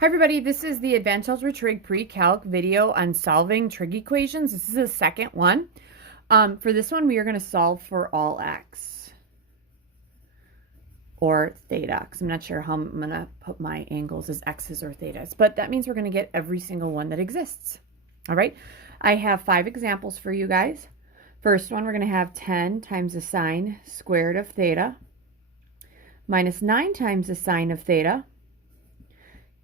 Hi everybody, this is the Advanced Algebra Trig Pre-Calc video on solving trig equations. This is the second one. For this one, we are going to solve for all x or theta, because I'm not sure how I'm going to put my angles as x's or thetas, but that means we're going to get every single one that exists. All right, I have 5 examples for you guys. First one, we're going to have 10 times the sine squared of theta minus 9 times the sine of theta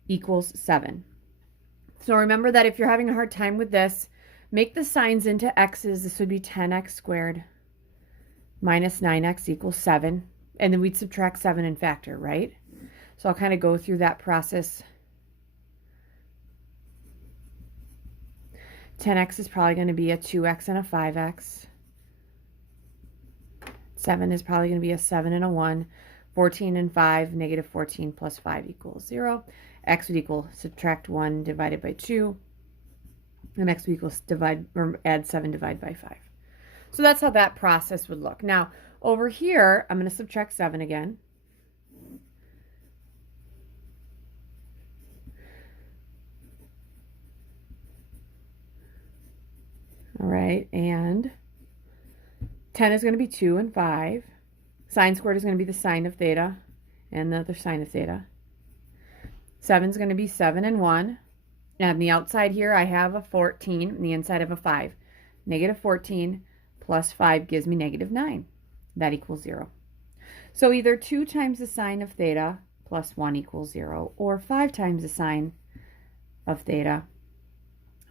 equals 7. So remember that if you're having a hard time with this, make the signs into x's. This would be 10x squared minus 9x equals 7. And then we'd subtract 7 and factor, right? So I'll kind of go through that process. 10x is probably going to be a 2x and a 5x. 7 is probably going to be a 7 and a 1. 14 and 5, negative 14 plus 5 equals 0. X would equal subtract 1 divided by 2. And x would equal divide or add 7 divided by 5. So that's how that process would look. Now, over here, I'm going to subtract 7 again. All right, and 10 is going to be 2 and 5. Sine squared is going to be the sine of theta and the other sine of theta. 7 is going to be 7 and 1. And on the outside here, I have a 14, and the inside of a 5. Negative 14 plus 5 gives me negative 9. That equals 0. So either 2 times the sine of theta plus 1 equals 0, or 5 times the sine of theta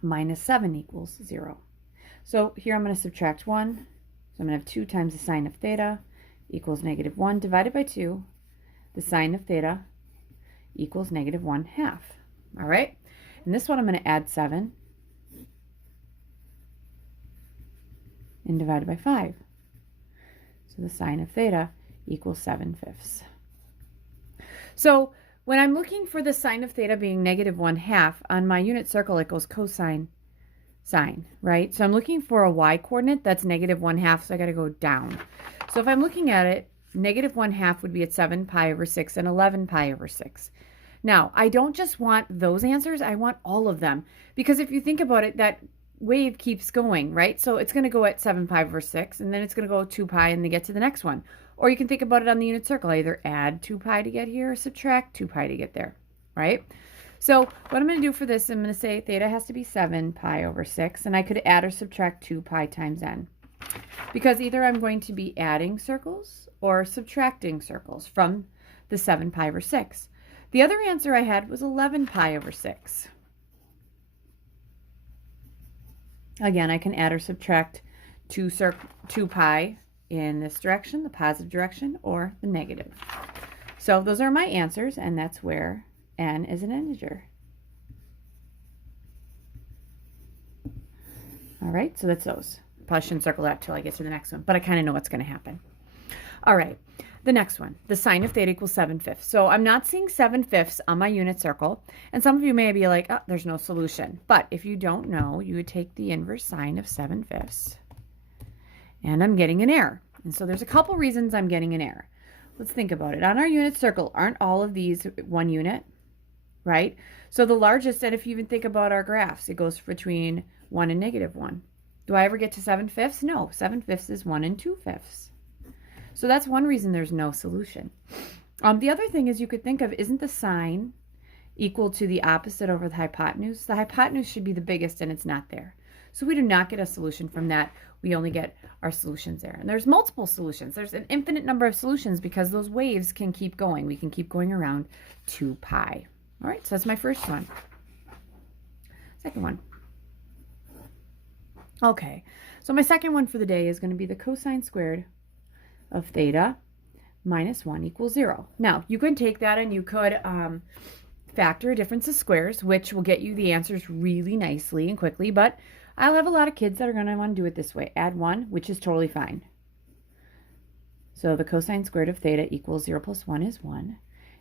minus 7 equals 0. So here I'm going to subtract 1. So I'm going to have 2 times the sine of theta equals negative 1 divided by 2. The sine of theta equals negative 1/2. All right. And this one I'm going to add 7 and divided by 5. So the sine of theta equals 7/5. So when I'm looking for the sine of theta being negative 1/2, on my unit circle it goes cosine sine, right? So I'm looking for a y coordinate that's negative 1/2, so I got to go down. So if I'm looking at it, negative 1/2 would be at 7 pi over 6 and 11 pi over 6. Now, I don't just want those answers, I want all of them. Because if you think about it, that wave keeps going, right? So it's going to go at 7 pi over 6, and then it's going to go 2 pi and then get to the next one. Or you can think about it on the unit circle. Either add 2 pi to get here or subtract 2 pi to get there, right? So what I'm going to do for this, I'm going to say theta has to be 7 pi over 6, and I could add or subtract 2 pi times n. Because either I'm going to be adding circles or subtracting circles from the 7 pi over 6. The other answer I had was 11 pi over 6. Again, I can add or subtract 2 pi in this direction, the positive direction, or the negative. So those are my answers, and that's where n is an integer. All right, so that's those. Probably shouldn't circle that till I get to the next one, but I kind of know what's going to happen. All right, the next one, the sine of theta equals 7/5. So I'm not seeing 7/5 on my unit circle, and some of you may be like, oh, there's no solution. But if you don't know, you would take the inverse sine of 7/5, and I'm getting an error. And so there's a couple reasons I'm getting an error. Let's think about it. On our unit circle, aren't all of these 1 unit, right? So the largest, and if you even think about our graphs, it goes between 1 and negative 1. Do I ever get to 7/5? No, 7/5 is 1 and 2/5. So that's one reason there's no solution. The other thing is you could think of, isn't the sine equal to the opposite over the hypotenuse? The hypotenuse should be the biggest, and it's not there. So we do not get a solution from that. We only get our solutions there. And there's multiple solutions. There's an infinite number of solutions because those waves can keep going. We can keep going around 2 pi. All right, so that's my first one. Second one. Okay, so my second one for the day is going to be the cosine squared of theta minus 1 equals 0. Now, you could take that and you could factor a difference of squares, which will get you the answers really nicely and quickly, but I'll have a lot of kids that are going to want to do it this way. Add 1, which is totally fine. So the cosine squared of theta equals 0 plus 1 is 1.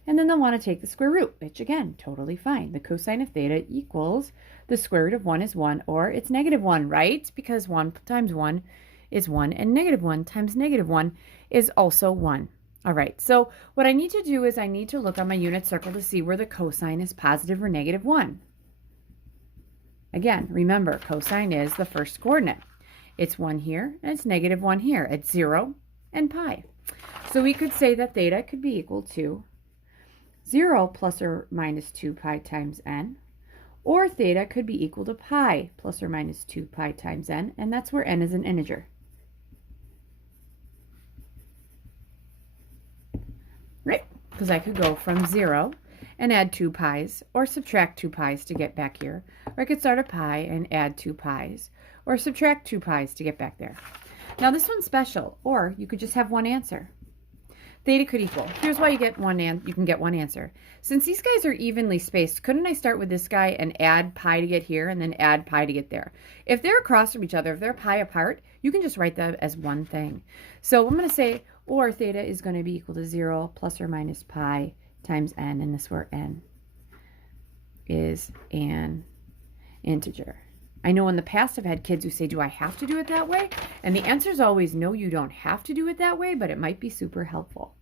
And then they'll want to take the square root, which again, totally fine. The cosine of theta equals the square root of 1 is 1, or it's negative 1, right? Because 1 times 1 is 1, and negative 1 times negative 1 is also 1. All right, so what I need to do is I need to look on my unit circle to see where the cosine is positive or negative 1. Again, remember, cosine is the first coordinate. It's 1 here, and it's negative 1 here. It's 0 and pi. So we could say that theta could be equal to 0 plus or minus 2 pi times n, or theta could be equal to pi plus or minus 2 pi times n, and that's where n is an integer. Right, because I could go from 0 and add 2 pi's, or subtract 2 pi's to get back here, or I could start a pi and add 2 pi's, or subtract 2 pi's to get back there. Now this one's special, or you could just have one answer. Theta could equal. Here's why you can get one answer. Since these guys are evenly spaced, couldn't I start with this guy and add pi to get here and then add pi to get there? If they're across from each other, if they're pi apart, you can just write that as one thing. So I'm going to say, or theta is going to be equal to 0 plus or minus pi times n, and this is where n is an integer. I know in the past I've had kids who say, do I have to do it that way? And the answer is always, no, you don't have to do it that way, but it might be super helpful.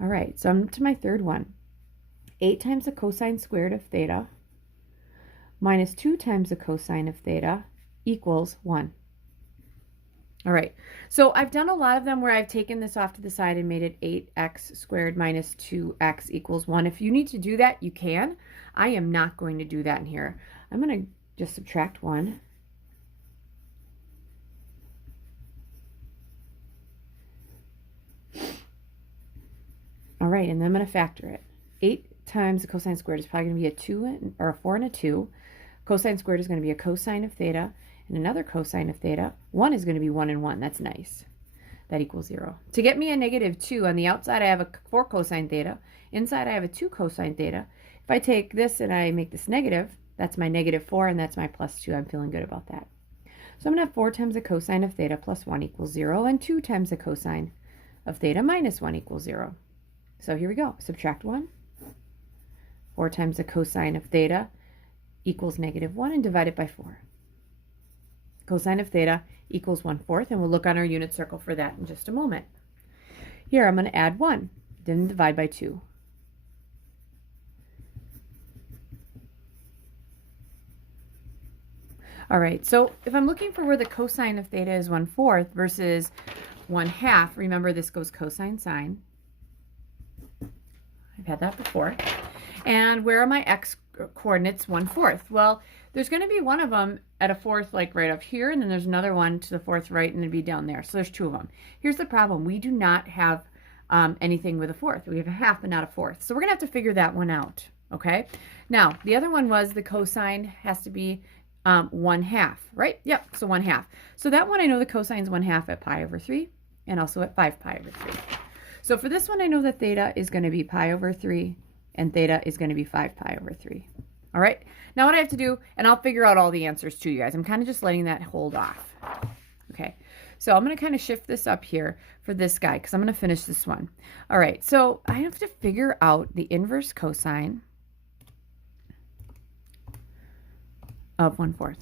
All right, so I'm to my third one. 8 times the cosine squared of theta minus 2 times the cosine of theta equals 1. All right, so I've done a lot of them where I've taken this off to the side and made it 8x squared minus 2x equals 1. If you need to do that, you can. I am not going to do that in here. I'm going to just subtract 1. All right, and then I'm going to factor it. 8 times the cosine squared is probably going to be a 2 or a 4 and a 2. Cosine squared is going to be a cosine of theta and another cosine of theta. 1 is going to be 1 and 1. That's nice. That equals 0. To get me a negative 2, on the outside I have a 4 cosine theta. Inside I have a 2 cosine theta. If I take this and I make this negative, that's my negative 4, and that's my plus 2. I'm feeling good about that. So I'm going to have 4 times the cosine of theta plus 1 equals 0, and 2 times the cosine of theta minus 1 equals 0. So here we go. Subtract 1. 4 times the cosine of theta equals negative 1, and divide it by 4. Cosine of theta equals 1/4, and we'll look on our unit circle for that in just a moment. Here I'm going to add 1, then divide by 2. All right, so if I'm looking for where the cosine of theta is 1/4 versus 1/2, remember this goes cosine sine. I've had that before. And where are my x coordinates 1/4? Well, there's going to be one of them at a 4th, like right up here, and then there's another one to the 4th right, and it'd be down there. So there's 2 of them. Here's the problem. We do not have anything with a 4th. We have a 1/2, but not a 4th. So we're going to have to figure that one out, okay? Now, the other one was the cosine has to be 1/2, right? Yep, so 1/2. So that one I know the cosine is 1/2 at pi over 3 and also at 5 pi over 3. So for this one I know that theta is going to be pi over 3 and theta is going to be 5 pi over 3. All right, now what I have to do, and I'll figure out all the answers to you guys. I'm kind of just letting that hold off. Okay, so I'm going to kind of shift this up here for this guy because I'm going to finish this one. All right, so I have to figure out the inverse cosine of 1/4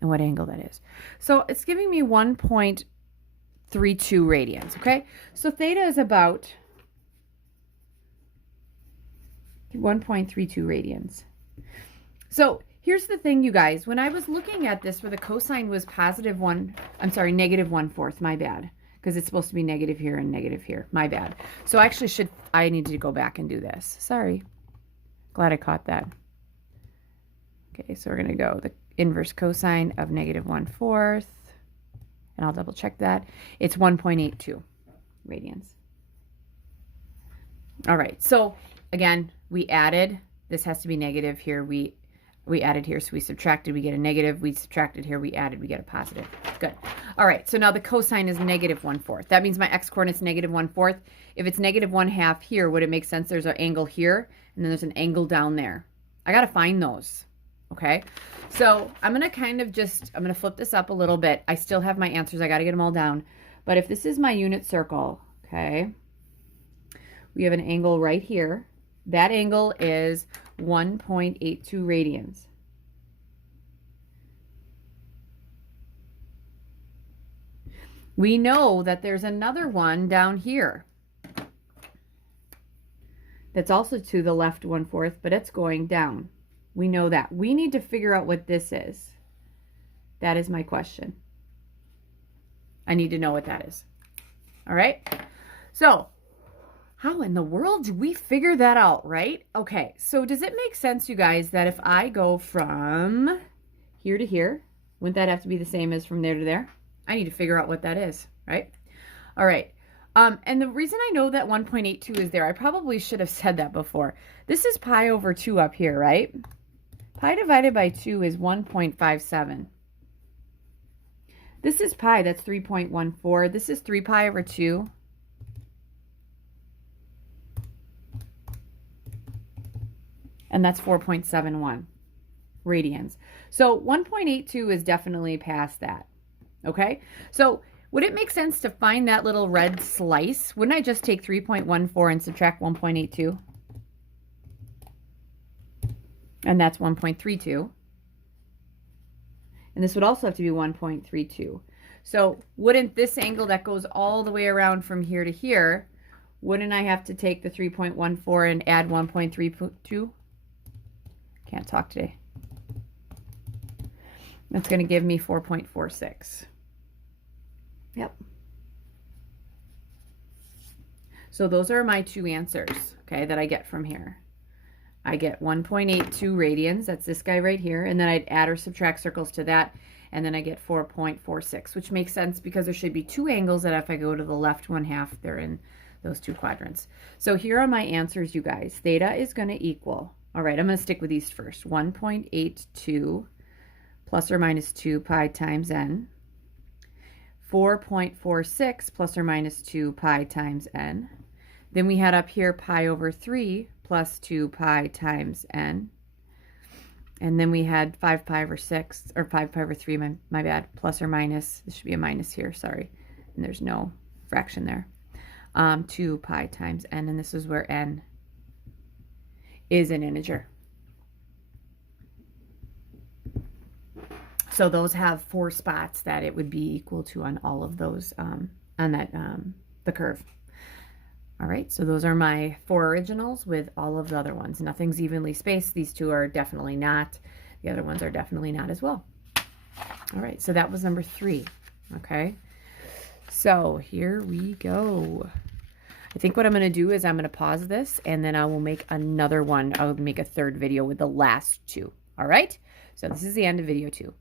and what angle that is. So it's giving me 1.32 radians, okay? So theta is about 1.32 radians. So here's the thing, you guys. When I was looking at this where the cosine was negative 1/4, my bad, because it's supposed to be negative here and negative here, my bad. So I need to go back and do this. Sorry. Glad I caught that. Okay, so we're going to go the inverse cosine of negative 1/4, and I'll double check that. It's 1.82 radians. All right, so again, we added. This has to be negative here. We added here, so we subtracted, we get a negative. We subtracted here, we added, we get a positive. Good. All right, so now the cosine is negative 1/4. That means my x-coordinate's negative 1/4. If it's negative 1/2 here, would it make sense there's an angle here, and then there's an angle down there? I got to find those. Okay, so I'm going to kind of I'm going to flip this up a little bit. I still have my answers. I got to get them all down. But if this is my unit circle, okay, we have an angle right here. That angle is 1.82 radians. We know that there's another one down here. that's also to the left 1/4, but it's going down. We know that. We need to figure out what this is. That is my question. I need to know what that is. All right? So, how in the world do we figure that out, right? Okay, so does it make sense, you guys, that if I go from here to here, wouldn't that have to be the same as from there to there? I need to figure out what that is, right? All right. And the reason I know that 1.82 is there, I probably should have said that before. This is pi over 2 up here, right? Pi divided by 2 is 1.57. This is pi, that's 3.14. This is 3 pi over 2. And that's 4.71 radians. So 1.82 is definitely past that. Okay? So would it make sense to find that little red slice? Wouldn't I just take 3.14 and subtract 1.82? And that's 1.32. And this would also have to be 1.32. So wouldn't this angle that goes all the way around from here to here, wouldn't I have to take the 3.14 and add 1.32? Can't talk today. That's going to give me 4.46. Yep. So those are my two answers, okay, that I get from here. I get 1.82 radians, that's this guy right here, and then I'd add or subtract circles to that, and then I get 4.46, which makes sense because there should be two angles that if I go to the left 1/2, they're in those two quadrants. So here are my answers, you guys. Theta is going to equal, all right, I'm going to stick with these first, 1.82 plus or minus 2 pi times n, 4.46 plus or minus 2 pi times n. Then we had up here pi over 3 plus 2 pi times n. And then we had 5 pi over 6, or 5 pi over 3, my bad, plus or minus, this should be a minus here, sorry. And there's no fraction there. 2 pi times n, and this is where n is an integer. So those have 4 spots that it would be equal to on all of those, on that, the curve. All right, so those are my 4 originals with all of the other ones. Nothing's evenly spaced. These two are definitely not. The other ones are definitely not as well. All right, so that was number 3, okay? So here we go. I think what I'm going to do is I'm going to pause this, and then I will make another one. I will make a third video with the last 2, all right? So this is the end of video 2.